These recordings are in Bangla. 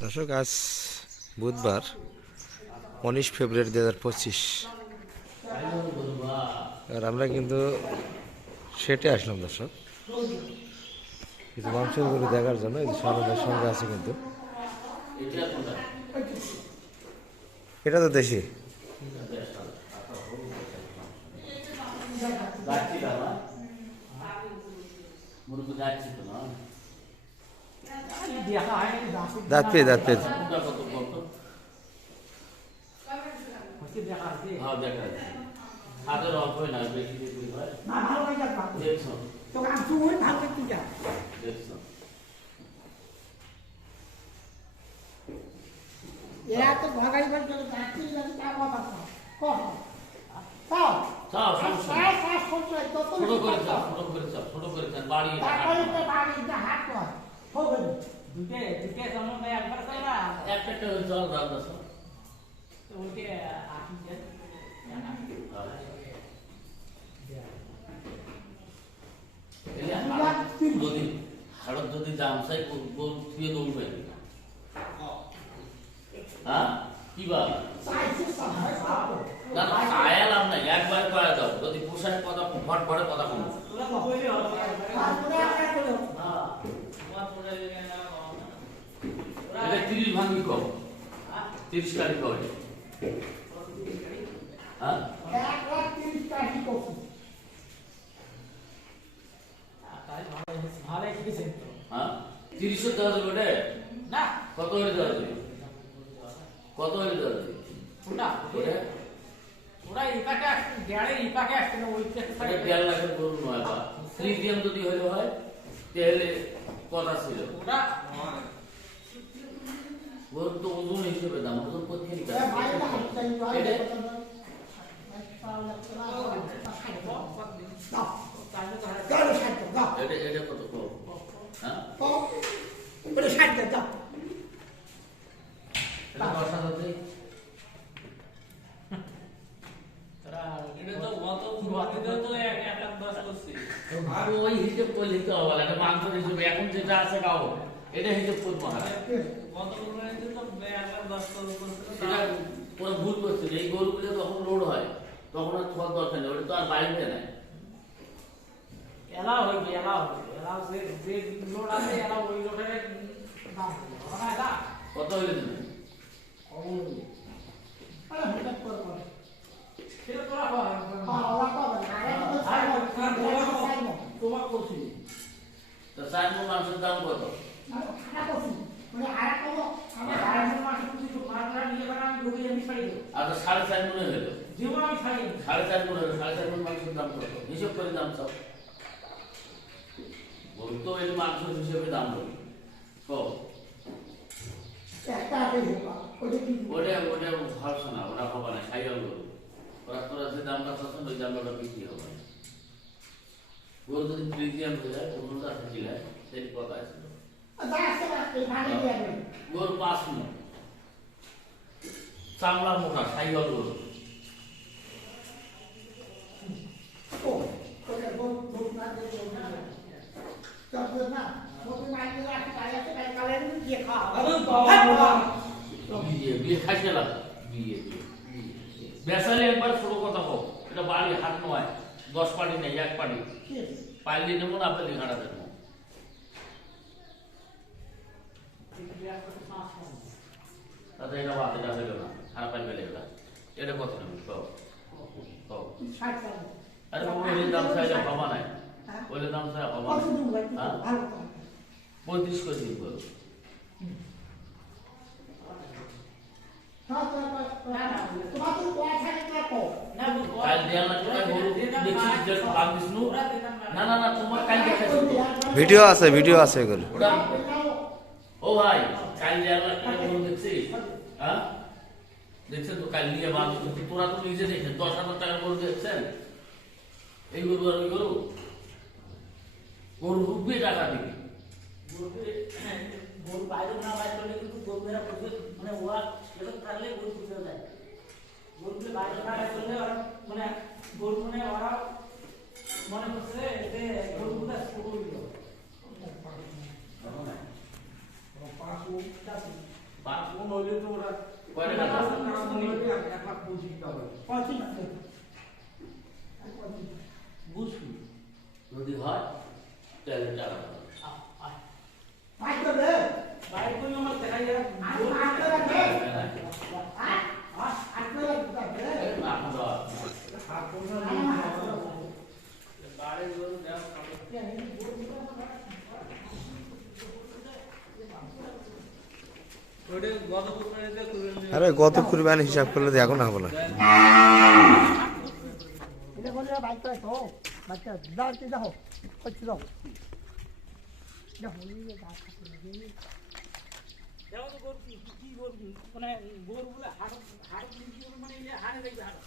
দর্শক, আজ বুধবার 19 ফেব্রুয়ারি 2025। আর আমরা কিন্তু সেটে আসলাম দর্শক, কিছু মাংসের গরু দেখার জন্য। এই সামনের সঙ্গে আছে, কিন্তু এটা তো দেশি। দাঁত পেয়ে এরা তো ভাগাই ভাগ করে যাচ্ছি যাচ্ছি টাকা পাতা কত তাও তাও সারা সারা ছোট কত ছোট করে বাড়ি তারপরে তো বাড়ি যা হাত কর হবে দুটে দুটে সময় একবার করা একটা জল দাও দাও তো ওকে আসি যে যদি হাড়ত যদি জামসাই গোল থুয়ে দৌড় পাইবে হ্যাঁ কি বা সাইজ সাহায্য না না আয়া লাভ নাই একবার করা দাও যদি পোশাক কথা ফট ফটে কথা কম তোরা কইলি হবে তারপরে আমরা করব হ্যাঁ তোমার পড়ে গেলে না এটা 30 ভাঙি কম 30 কালি করে হ্যাঁ 130 টাকা কত তাই ভালো শিখেছেন তো হ্যাঁ 30 দেওয়া যাবে ওটা না কত হলে দেওয়া যাবে কত হলে দেওয়া যাবে ওটা ওটা ওরা ইপাকে আসছে গ্যাড়ে ইপাকে আসছে না ওইটা এটা 1.5 লাখের গরু নয় বা প্রিমিয়াম যদি হইলে হয় তাহলে কথা ছিল ওটা গরু তো ওজন হিসেবে দাম ওজন প্রতি এ ভাই না তাই ভাই এটা গাড়ি সাইড দাও এটা কত কম হ্যাঁ তো বলে সাইড দাও এটা 10,000 দেই তারা এটা তো অত পুরোতে তো একটা 10 করছে আর ওই হিসেব করলে তো হবে এটা মাংস হিসেবে এখন যেটা আছে গাও এটা হিসেব করব না কত করতে তো একটা 10 করছে সেটা পুরো ভুল করছে এই গরুগুলো তখন লোড হয় তখন আর ছোঁয়ার দরকার নেই ওটা তো আর বাইরে নেয় এলাও হইবে এলাও যে যে লোড আছে এলাও ওই লোডের দাম হবে না কত হইলে দেবে আরে হঠাৎ করে বল সেটা তোরা হয় হ্যাঁ ওরা পাবে আরে তো সাইড সাইড তোমার করছি তো সাইড মাংসের দাম কত না খারাপ করছি মানে আর কত আমার আড়াইশো মাস যদি তো মাত্রা নিয়ে গেলাম আমি ঢুকে আমি ছাড়ি দেবো আর 4.5 মনে হলো জীবন আমি ছাড়ি দেবো 4.5 মনে হলো 4.5 মাংসের দাম কত হিসাব করে দাম সব গরু তো এই মাংস হিসেবে দাম হবে কম একটা আছে ওটা কি ওটা ভাবছো না ওটা হবে না সাইকেল গরু ওরা তোরা যে দামটা চাচ্ছেন ওই দামটা বিক্রি হবে না গরু যদি প্রিমিয়াম হয়ে যায় ওজনটা থেকে যায় সেই কথা আছে দাঁড়াচ্ছে না এই ভাগে দিয়ে দেবে গরু 5 মণ চামড়া মোটা সাইকেল গরু ও ওটা বহুত না দিয়ে ওটা তারপর না ওটা নাই দিয়ে রাখি তাই আছে তাই কালে দিয়ে খাওয়া বিয়ে খাইছে না বিয়ে বেসালে একবার ছোট কথা হোক এটা বাড়ি হাত নয় 10 পাটি নেই 1 পাটি পাইলে নেবো না আপনি ঘাটা দেবো তাতে এটা বাদ এটা হইল না খারাপ পাইবে এটা এটা কত নেবে কও কও ষাট টাকা আরে ওই দাম চাইলে পাবা নাই ওই দাম চাইলে পাবা কত দিন ভাই হ্যাঁ ভালো 35 করে দিন করো তোমার তো কথা কাটো না কাল দেয়াল না তোরা গরু দেখছিস যে বাপ বিষ্ণু না না না তোমার কাল দেখাইছো ভিডিও আছে এগুলো। ওটা ও ভাই কাল দেয়াল না তোরা গরু দেখছিস হ্যাঁ দেখছেন তো কাল নিয়ে বাপ কিন্তু তোরা তো নিজে দেখেন 10,000 টাকা গরু দেখছেন এই গরু আর ওই গরু গরু রুপবে টাকা দিবি গরু বাইরে না বাইরে করলে কিন্তু গরু মেরা মানে ওরা এটা কাটলে গরু বুঝতে যায় গরুগুলো বাইরে না বাইরে করলে ওরা মানে গরু মানে ওরা মনে করছে যে গরুগুলো ছোট হইল 5 মন হইলে তো ওরা কয় টাকা দাও? 35 আছে। বুঝছি যদি হয় তাহলে টাকা দাও। পাঁচ তো দে। বাইরে কোন আমার দেখাই যায় আট টাকা দে। আট টাকা দে। এই না দাও। আরে গত কুরবানি হিসাব করলে তো এখন হবে না। এটা বলে বাইক করে তো বাচ্চা দাও কি দাও কত দাও দেখো এই গাছ কাটতে লাগে দেখো তো গরু কি গরু মানে গরু বলে হাড় মানে এই হাড়ে দেখবে হাড়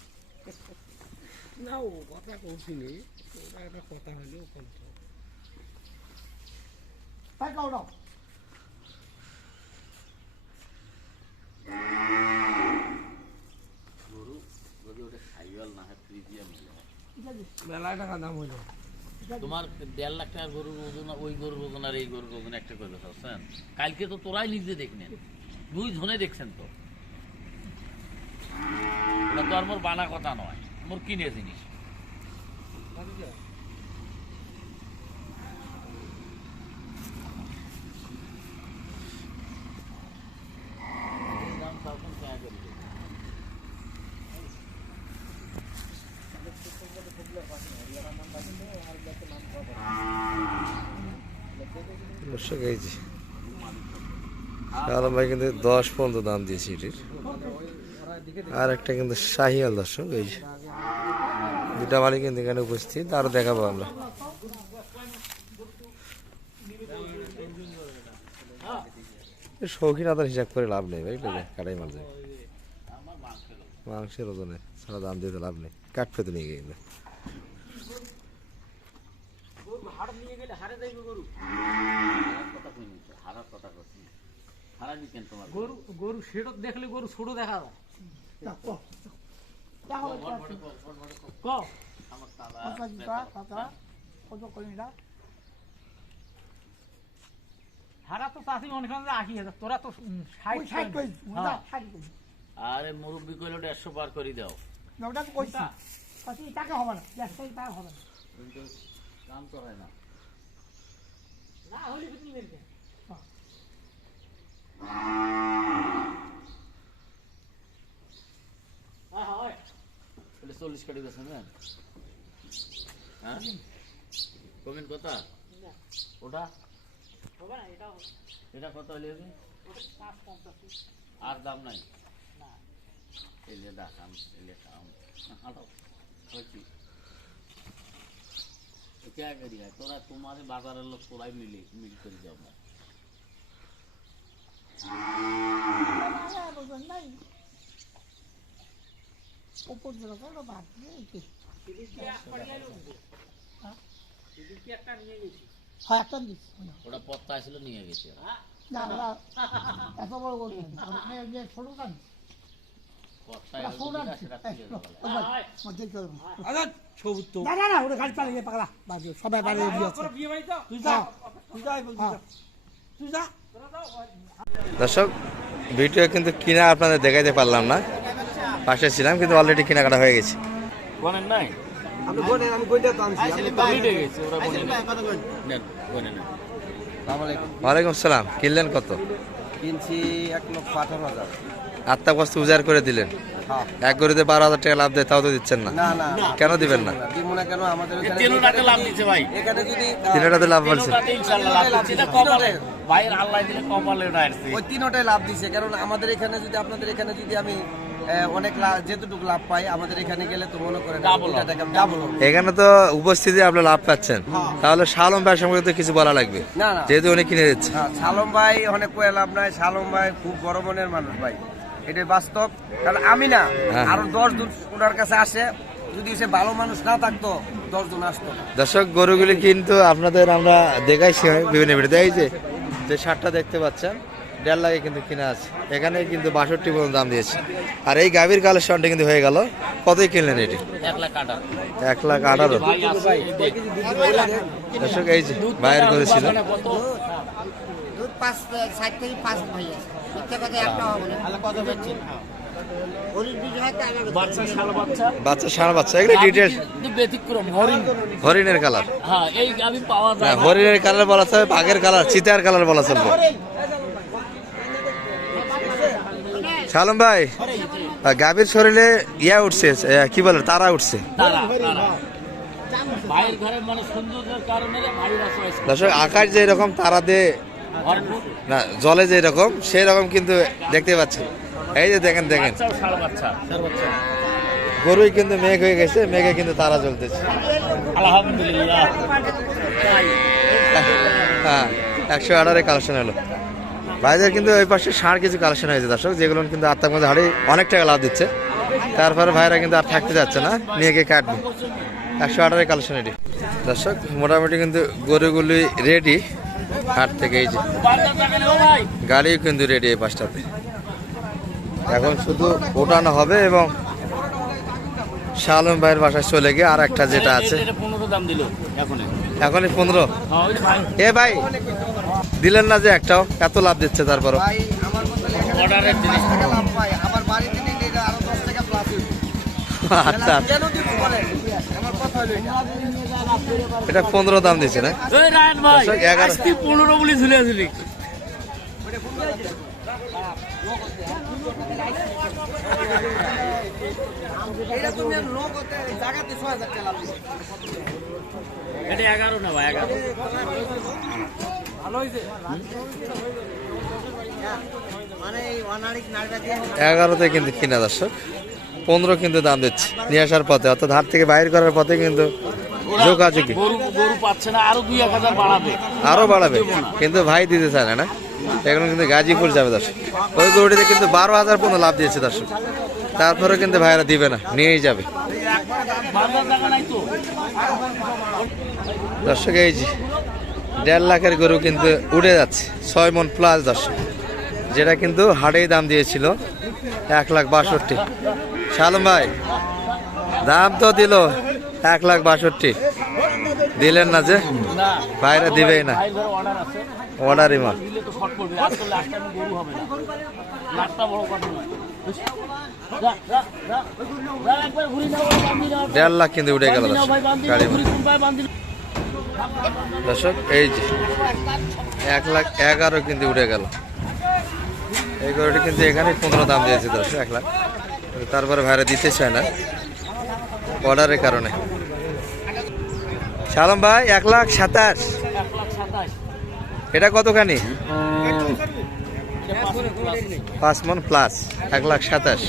না ও কথা কইছিলি ওটা একটা কথা হইলো কত পাই কাও দাও গরু যদি ওটা সাইওয়াল না হয় প্রিমিয়াম মেলা টাকা দাম হইলো তোমার 1.5 লাখ টাকার গরুর ওজন ওই গরুর ওজন আর এই গরুর ওজন একটা করে বুঝছেন? কালকে তো তোরাই নিজে দেখলেন, 2 জনে দেখছেন তো। ওটা তো আর মোর বানা কথা নয়, মোর কিনে জিনিস। দর্শক এই যে আলম ভাই কিন্তু 10 পর্যন্ত দাম দিয়েছে এটির। আর একটা কিন্তু শাহিয়াল দর্শক, এই যে দুটা মালিক কিন্তু এখানে উপস্থিত, আরো দেখাবো আমরা। শৌখিন আদার হিসাব করে লাভ নেই ভাই, কাটাই মাল যায় মাংসের ওজনে ছাড়া দাম দিতে লাভ নেই, কাঠ পেতে নিয়ে গেলে গরু হাড় নিয়ে গেলে হাড়ে দেখবে গরু গরু গরু সেটা দেখলে গরু ছোট দেখা যায় দেখো দেখো ক কত কইলা হারা তো চাষি অনেকক্ষণ 80,000 তোরা তো 60 কই মুদা 60 কই আরে মুরব্বি কইলো 150 পার করে দাও, ওটা তো কইছি কত টাকা হবে না 100 টাকা হবে না কিন্তু দাম তো হয় না। না হলে বিক্রি করবে হ্যাঁ হয় বলে 40 কাটি গেছে না? হ্যাঁ কমেন্ট কথা না ওটা হবে না এটা এটা কত হলে হবে? 550 আর দাম নাই না এলে দেখাম এলে খাম হাঁটো হচ্ছি क्या करिए तोरा तुम्हारे बाजार लोग तोराई मिल कर जाओ ना উপর দিকে কোনো বাদ নেই কি এদিকে একবার গেল এদিকে একটা নিয়ে গেছি হয় একটা দিস ওটা পত্তা আসলে নিয়ে গেছে না না এত বড় বলবেন আপনি যে ছোট কান পত্তা ওটা ছোট এসে সেটা তুলে দাও মধ্যে চলবে আরে ছবি তো না না না ওটা গাড়ি চালিয়ে পাগলা বাজে সবাই বাড়ি দিয়ে আছে বিয়ে বাড়ি তো তুই যা তুই যা দর্শক ভিডিও কিন্তু কিনা আপনাদের দেখাইতে পারলাম না, পাশে ছিলাম কিন্তু অলরেডি কেনাকাটা হয়ে গেছে। বলেন নাই আপনি বলেন আমি কইটা তো আনছি আসলে তো মিটে গেছে ওরা বলে নেন বলে নেন। আসসালামু আলাইকুম ওয়ালাইকুম আসসালাম। কিনলেন কত? কিনছি 1,18,000 আত্মা বস্তু উজাড় করে দিলেন, হ্যাঁ এক গরুতে 12,000 টাকা লাভ দেয় তাও তো দিচ্ছেন না, না না কেন দিবেন না? দিব না কেন আমাদের এই এখানে তেলটাতে লাভ দিচ্ছে ভাই, এখানে যদি তিনটাতে লাভ বলছে, তেলটাতে ইনশাআল্লাহ লাভ দিচ্ছে। এটা কপালে ভাইয়ের আল্লাহ দিলে কপালে ওটা আসছে। ওই তিনটাই লাভ দিছে, কারণ আমাদের এখানে যদি আপনাদের এখানে যদি আমি অনেক যেটুকু লাভ পাই আমাদের এখানে গেলে তো মনে করেন Double হবে। ডাবল এখানে তো উপস্থিতি আপনি লাভ পাচ্ছেন, তাহলে শালম ভাই সম্পর্কে তো কিছু বলা লাগবে, না না যেহেতু উনি কিনে দিচ্ছে। হ্যাঁ, শালম ভাই অনেক কয়ে লাভ নাই, শালম ভাই খুব বড় মনের মানুষ ভাই, এটাই বাস্তব। কারণ আমি না হ্যাঁ। আরো 10 জন ওনার কাছে আসে, যদি সে ভালো মানুষ না থাকতো 10 জন আসতো না। দর্শক গরুগুলি কিন্তু আপনাদের আমরা দেখাইছি বিভিন্ন ভিডিওতে, এই যে শার্টটা দেখতে পাচ্ছেন 1.5 লাখে কিন্তু কিনা আছে, এখানে কিন্তু 62 পর্যন্ত দাম দিয়েছে। আর এই গাভীর কালেকশনটা কিন্তু হয়ে গেল, কতই কিনলেন এটি? 1,18,000 1,18,000। ভাই আছে এই দেখ। দর্শক এই যে বাইরে করেছিল কত? দুধ 5 60 থেকে 5 ভাই আছে বাচ্চা শাল বাচ্চা বাচ্চা ষাঁড় বাচ্চা এগুলো ডিটেলস কিন্তু ব্যতিক্রম হরিণ। হরিণের কালার। হ্যাঁ এই গাভী পাওয়া না যায় না। হরিণের কালার বলা চলবে, বাঘের কালার, চিতার কালার বলা চলবে। শালম ভাই গাভীর শরীরে ইয়া উঠছে, কি বলে তারা উঠছে। তারা ভাইয়ের ঘরে মানে সৌন্দর্যের কারণে ভাইয়ের আসে দর্শক আকাশ যে এরকম তারা দিয়ে ভরপুর না জলে যে রকম সেই রকম কিন্তু দেখতে পাচ্ছেন। এই যে দেখেন দেখেন বাচ্চা ও ষাঁড় বাচ্চা। গরুই কিন্তু মেঘ হয়ে গেছে, মেঘে কিন্তু তারা জ্বলতেছে। আলহামদুলিল্লাহ। হ্যাঁ 118 কালেকশন হলো ভাইদের। কিন্তু ওই পাশে ষাঁড় কিছু কালেকশন হয়েছে দর্শক, যেগুলো কিন্তু আত্মার মধ্যে হাড়ি অনেক টাকা লাভ দিচ্ছে। তারপরে ভাইরা কিন্তু আর থাকতে যাচ্ছে না, নিয়ে গিয়ে কাটবে। 118 কালেকশন এটি দর্শক। মোটামুটি কিন্তু গরুগুলি রেডি হাট থেকে। এই যে বাজার টাকা নেও ভাই। গাড়িও কিন্তু রেডি এই পাশটাতে, এখন শুধু ওঠানো হবে এবং শালম ভাইয়ের বাসায় চলে গিয়ে আর একটা যেটা আছে এটা 15 দাম দিল এখনই 15। হ্যাঁ ওই ভাই এ ভাই দিলেন না যে একটাও, এত লাভ দিচ্ছে তারপরও। ভাই আমার মতো অর্ডারের জিনিস। টাকা লাভ পাই, আমার বাড়িতে নিলে এটা আরো 10 টাকা প্লাস আচ্ছা কেন দিব বলেন? আমার কথা হলো এটা। এটা 15 দাম দিচ্ছে না। ওই রায়ন ভাই দর্শক, 11 আজকে 15 বলে ঝুলে আসলি। এটা তুমি লোক হতে জায়গাতে 6000 টাকা লাভ দিবে। এটা 11 না ভাই 11। ভালো হইছে মানে এই অনারিক নাড়া দিয়ে 11তে কিন্তু কিনা দর্শক, 15 কিন্তু দাম দিচ্ছে নিয়ে আসার পথে, অর্থাৎ হাট থেকে বাইর করার পথে কিন্তু যোগাযোগী গরু পাচ্ছে না, আরো 2-1000 বাড়াবে। আরো বাড়াবে, কিন্তু ভাই দিতে চায় না। না এখন কিন্তু গাজীপুর যাবে দর্শক। ওই গরুটিতে কিন্তু 12,000 পর্যন্ত লাভ দিয়েছে দর্শক, তারপরে কিন্তু ভাইরা দিবে না, নিয়েই যাবে বাজার টাকা নাই তো। দর্শক। এই যে 1.5 লাখের গরু কিন্তু উড়ে যাচ্ছে, 6 মন প্লাস দর্শক, যেটা কিন্তু হাটেই দাম দিয়েছিল 1,62,000। শালম ভাই দাম তো দিল 1,62,000, দিলেন না যে, না বাইরে দিবেই না, ভাই ঘরে অর্ডার আছে, অর্ডারই মাল। দিলে তো শর্ট পড়বে। আজকে লাস্ট টাইম গরু হবে না, লাস্টটা বড় কথা নয়। যা যা যা যা একবার ঘুরি নাও বাঁধি নাও 1.5 লাখ কিন্তু উঠে গেল বাঁধি নাও দর্শক ভাই বাঁধি গাড়ি নাও ঘুরি কোন ভাই বাঁধি নাও। দর্শক। এই যে 1,11,000 কিন্তু উঠে গেল। এই গরুটি কিন্তু এখানে 15 দাম দিয়েছে দর্শক, 1 লাখ, কিন্তু তারপরে ভাইরা দিতে চায় না অর্ডারের কারণে। শালম ভাই 1,27,000 1,27,000 এটা কতখানি? 5 মন প্লাস, 1,27,000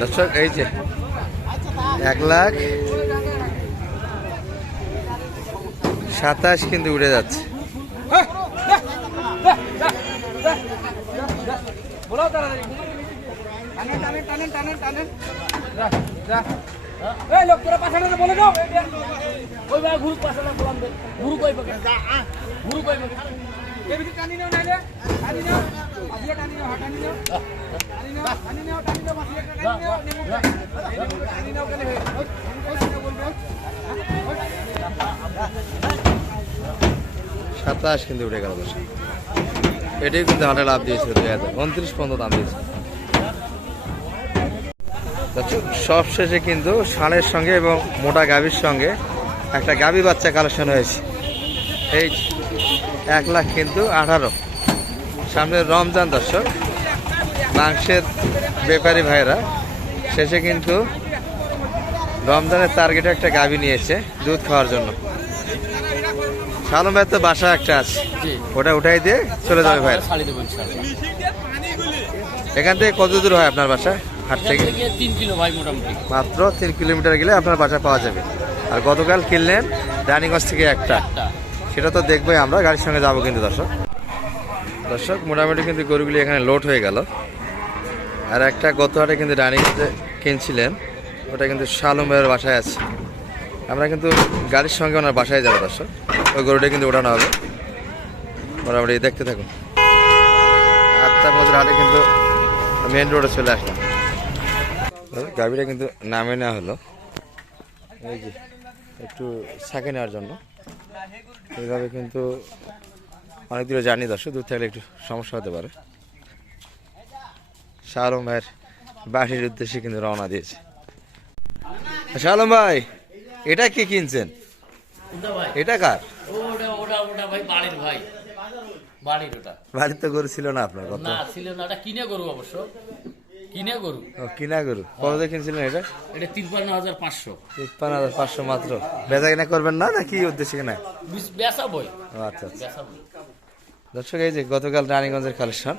দর্শক। এই যে 1,27,000 কিন্তু উড়ে যাচ্ছে। ওই ভাই ঘুরু পাশে না বলাম দে ঘুরু কই পাবে ঘুরু কই পাবে সাতাশ কিন্তু উঠে গেল দর্শক। এটাই কিন্তু হাটে লাভ দিয়েছিল 2029 পর্যন্ত দাম দিয়েছে দর্শক। সব শেষে কিন্তু ষাঁড়ের সঙ্গে এবং মোটা গাভীর সঙ্গে একটা গাভী বাচ্চা কালেকশন হয়েছে। এই 1 লাখ কিন্তু 18। সামনে রমজান দর্শক, মাংসের ব্যাপারী ভাইরা শেষে কিন্তু রমজানের টার্গেটে একটা গাভী নিয়েছে দুধ খাওয়ার জন্য। শালম ভাই তো বাসা একটা আছে, ওটা উঠাই দিয়ে চলে যাবে ভাই। ছাড়ি দেব ইনশাআল্লাহ। এখান থেকে কত দূর হয় আপনার বাসা হাট থেকে? 3 কিলো ভাই মোটামুটি। মাত্র 3 কিলোমিটার গেলে আপনার বাসা পাওয়া যাবে। আর গতকাল কিনলেন রানীগঞ্জ থেকে একটা, সেটা তো দেখবোই আমরা, গাড়ির সঙ্গে যাবো কিন্তু দর্শক। দর্শক মোটামুটি কিন্তু গরুগুলি এখানে লোড হয়ে গেল। আর একটা গত হাটে কিন্তু রানীগঞ্জে কিনছিলেন, ওটা কিন্তু শালম ভাইয়ের বাসায় আছে। আমরা কিন্তু গাড়ির সঙ্গে ওনার বাসায় যাবো দর্শক, ওই গরুটা কিন্তু ওঠানো হবে। মোটামুটি দেখতে থাকুন। 8টা মজুর হাটে কিন্তু মেন রোডে চলে আসলাম। গাড়িটা কিন্তু নামে নেওয়া হলো, এই যে একটু ছাঁকে নেওয়ার জন্য। এইভাবে কিন্তু অনেক দূরে জার্নি দর্শক, দূর থাকলে একটু সমস্যা হতে পারে। শাহ আলম ভাইয়ের বাড়ির উদ্দেশ্যে কিন্তু রওনা দিয়েছে। শাহ আলম ভাই, এটা কি কিনছেন? কোনটা ভাই? এটা কার? ওটা ভাই বাড়ির ভাই, বাড়ির ওটা। বাড়ির তো গরু ছিল না আপনার? কত? না ছিল না, এটা কিনে গরু, অবশ্য কিনে গরু। ও, কিনা গরু। কত দিয়ে কিনছিলেন এটা? এটা 53,500। 53,500 মাত্র। বেচা কিনা করবেন না, না কি উদ্দেশ্যে কিনা? বেচা বই, ও আচ্ছা আচ্ছা। বেচা বই। দর্শক, এই যে গতকাল রানীগঞ্জের কালেকশন,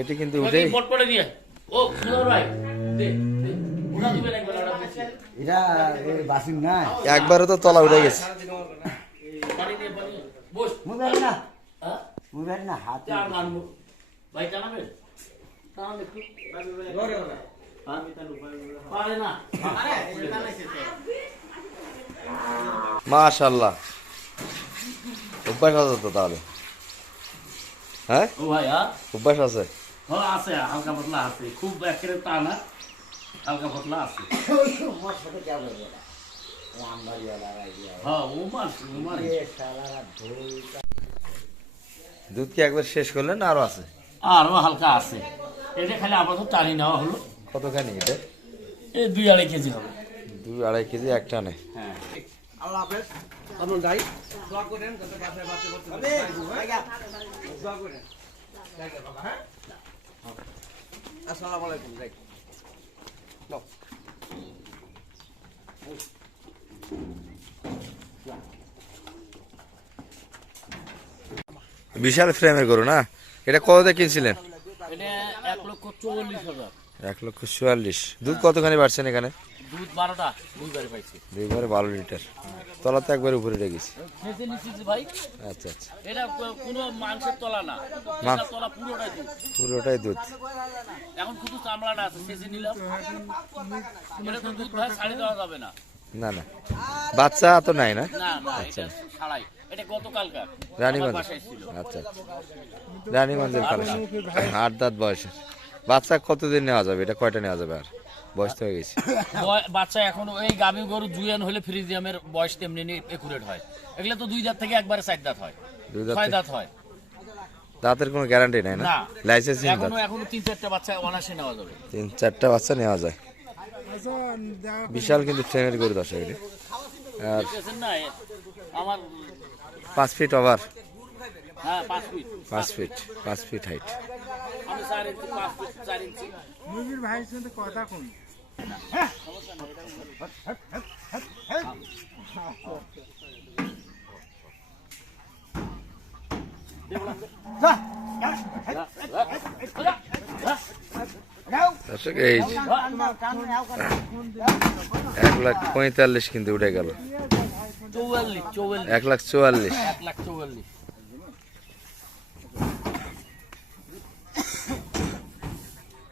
এটি কিন্তু উঠে বট করে দিয়ে। ও সুন্দর ভাই, দে দে। ওটা দিবেন একবার, ওটা বেশি। এটা বাসিম না একবারও তো তলা উঠে গেছে। পানি দিয়ে পানি। বস। মুবের না হ্যাঁ? মুবের না হাত চার মানবো। ভাই জানাবেন? টানান একটু। হ্যাঁ? পারে না। মাশাআল্লাহ, অভ্যাস আছে তো তাহলে? হ্যাঁ, ও ভাই, হ্যাঁ? অভ্যাস আছে। হ্যাঁ আছে, হালকা পাতলা আছে, খুব একেবারে তা না, হালকা পাতলা আছে। হ্যাঁ ও মাস, ও মাস। দুধ কি একবার শেষ করলেন, আরো আছে? আরো হালকা আছে। এটা খালি আপাতত টানি নেওয়া হলো। কতখানি এটা? এই 2-2.5 কেজি হবে। 2-2.5 কেজি একটা নেই। হ্যাঁ। আল্লাহ হাফেজ। আপনার গাড়ি ব্লক করেন যাতে বাসায় বাচ্চা করতে পারে। ব্লক করেন। হ্যাঁ? আসসালামু আলাইকুম। রাইট। নাও। বিশাল ফ্রেমের গরু না? এটা কত দিয়ে কিনছিলেন? এটা 1,44,000। 1,44,000। দুধ কতখানি পাচ্ছেন এখানে? দুধ 12টা, 2 বারে পাইছি। 12 লিটার। তলা তো একবার উপরে উঠে গেছে। খেতে নিচ্ছি ভাই। আচ্ছা আচ্ছা, এটা কোনো মাংসের তলা না, মাংস। এটা তলা পুরোটাই দুধ। পুরোটাই দুধ। এখন শুধু চামড়াটা আছে, সেজে নিলাম। এটা তো দুধ ভাই ছাড়ি দেওয়া যাবে না। না না, বাচ্চা তো নাই না? না না, এটা ছাড়াই। এটা গতকালকার রানীগঞ্জ। আমার বাসায় ছিল। আচ্ছা আচ্ছা, রানীগঞ্জের কালেকশন। 8 দাঁত বয়সের বাচ্চা। কতদিন নেওয়া যাবে এটা? কয়টা নেওয়া যাবে? আর বয়স তো হয়ে গেছে। বাচ্চা এখন এই গাভী গরু জুয়ান হলে ফ্রিজিয়ামের বয়স তেমনি একুরেট হয়। এগুলো তো 2 দাঁত থেকে একবারে 4 দাঁত হয়, 2 দাঁত 6 দাঁত হয়। দাঁতের কোনো গ্যারান্টি নাই না? না, লাইসেন্স এখনো 3-4টা বাচ্চা অনাসে নেওয়া যাবে। 3-4টা বাচ্চা নেওয়া যায়। বিশাল কিন্তু ফ্রেমের গরু দর্শক এটি। আর বুঝতেছেন না, আমার 5 ফিট ওভার। হ্যাঁ 5 ফিট 5 ফিট হাইট। আমি 4 ইঞ্চি, 5 ফিট 4 ইঞ্চি। মুভির ভাইয়ের সাথে কথা কোন দর্শক, এই যে 1,45,000 কিন্তু উঠে গেল। 44 1,44,000। 1,44,000।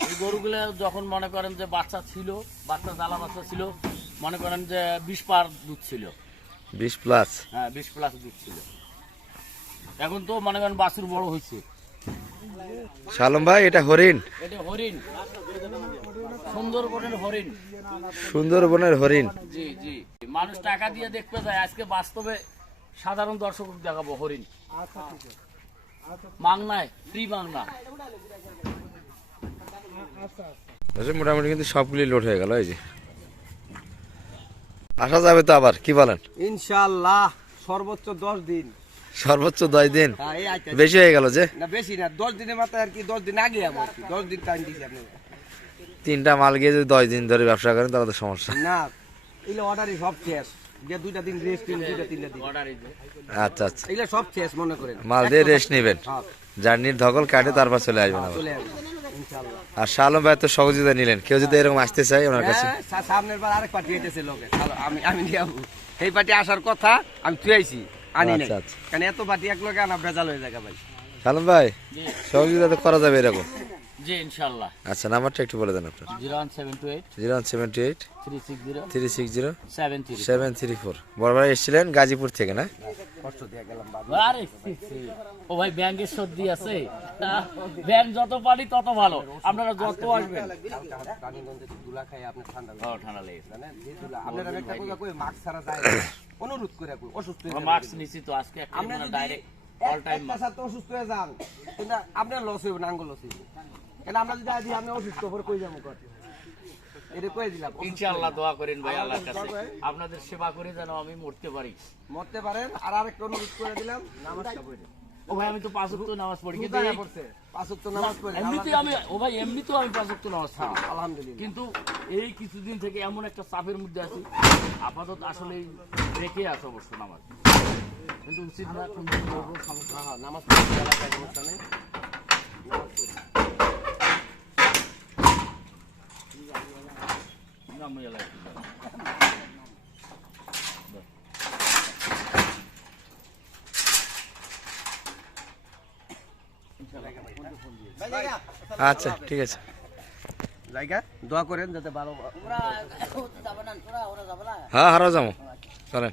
এই গরুগুলো যখন মনে করেন যে বাচ্চা ছিল, বাচ্চা জ্বালা বাচ্চা ছিল, মনে করেন যে 20 পার দুধ ছিল। 20 প্লাস। হ্যাঁ 20 প্লাস দুধ ছিল। এখন তো মনে করেন বাছুর বড় হয়েছে। শালম ভাই, এটা হরিণ? এটা হরিণ, সুন্দরবনের হরিণ। সুন্দরবনের হরিণ। জি জি, মানুষ টাকা দিয়ে দেখতে যায়, আজকে বাস্তবে সাধারণ দর্শক দেখাবো হরিণ। মাংনায় ফ্রি মাংনা। মোটামুটি কিন্তু সবগুলি লোড হয়ে গেল। এই যে আসা যাবে তো আবার, কি বলেন? ইনশাআল্লাহ সর্বোচ্চ 10 দিন। সর্বোচ্চ 10 দিন? হ্যাঁ, এই আইতে। বেশি হয়ে গেল যে? না বেশি না, 10 দিনের মাথায় আর কি, 10 দিন আগে আমার কি 10 দিন টাইম দিয়েছি আপনি। 3টা মাল গিয়ে যদি 10 দিন ধরে ব্যবসা করেন তাহলে তো সমস্যা। না, এগুলো অর্ডারই সব শেষ। যে 2টা দিন রেস্ট নিন, 2-3টা দিন। অর্ডার এই যে। আচ্ছা আচ্ছা, এগুলো সব শেষ মনে করেন। মাল দিয়ে রেস্ট নেবেন, হ্যাঁ, জার্নির ধকল কাটে তারপর চলে আসবেন আবার। চলে আসবে ইনশাআল্লাহ। আর শালম ভাই তো সহযোগিতা নিলেন, কেউ যদি এরকম আসতে চায় ওনার কাছে? হ্যাঁ, সামনের বার আরেক পার্টি এসেছে লোকে, আমি নিয়ে যাবো। এই পার্টি আসার কথা, আমি তুইছি আনি নাই। আচ্ছা, আচ্ছা। কারণ এত পার্টি এক লোকে আনা ভেজাল হয়ে যায় ভাই। শালম ভাই, জি সহযোগিতা তো করা যাবে এরকম? জি ইনশাআল্লাহ। আচ্ছা, নাম্বারটা একটু বলে দেন আপনার। 01728 078 360 360 73। 734। বড় এসেছিলেন গাজীপুর থেকে না? কষ্ট দিয়ে গেলাম বাবা। আরে ও ভাই ব্যাংকের সর্দি আছে, ব্যাংক যত পারি তত ভালো, আপনারা যত আসবেন। রানীগঞ্জে দুলা খাই আপনার ঠান্ডা লাগে। ও ঠান্ডা লেগেছে। জানেন যে দুলা আপনারা একটা কথা কই মাস্ক ছাড়া যায় না। অনুরোধ করে কই অসুস্থ হয়ে মাস্ক নিছি তো আজকে একটা আমরা যদি ডাইরেক্ট All time একটা ছাত্র অসুস্থ হয়ে যান কিন্তু আপনার লস হইব না আঙ্গুল লস হইব কেন আমরা যদি আজ আমি অসুস্থ পরে কই যাবো কর এটা কই দিলাম ইনশাআল্লাহ দোয়া করেন ভাই আল্লাহর কাছে আপনাদের সেবা করে যেন আমি মরতে পারি। মরতে পারেন আর আরেকটা অনুরোধ করে দিলাম নামাজটা পড়ে ও ভাই আমি তো 5 ওয়াক্ত নামাজ পড়ি কিন্তু কিন্তু পড়ছে 5 ওয়াক্ত নামাজ পড়ে এমনিতে আমি ও ভাই এমনিতেও আমি 5 ওয়াক্ত নামাজ পড়ি আলহামদুলিল্লাহ কিন্তু এই কিছুদিন থেকে এমন একটা চাপের মধ্যে আছি আপাতত আসলে রেখে আছে অবশ্য নামাজ কিন্তু উচিত না কোন দিন করবো সমস্যা হ্যাঁ নামাজ পড়ে এলাকায় সমস্যা নেই নামাজ পড়ে না আমি এলাকায় আচ্ছা ঠিক আছে জায়গা দোয়া করেন যাতে ভালো হ্যাঁ হারাও যাবো চলেন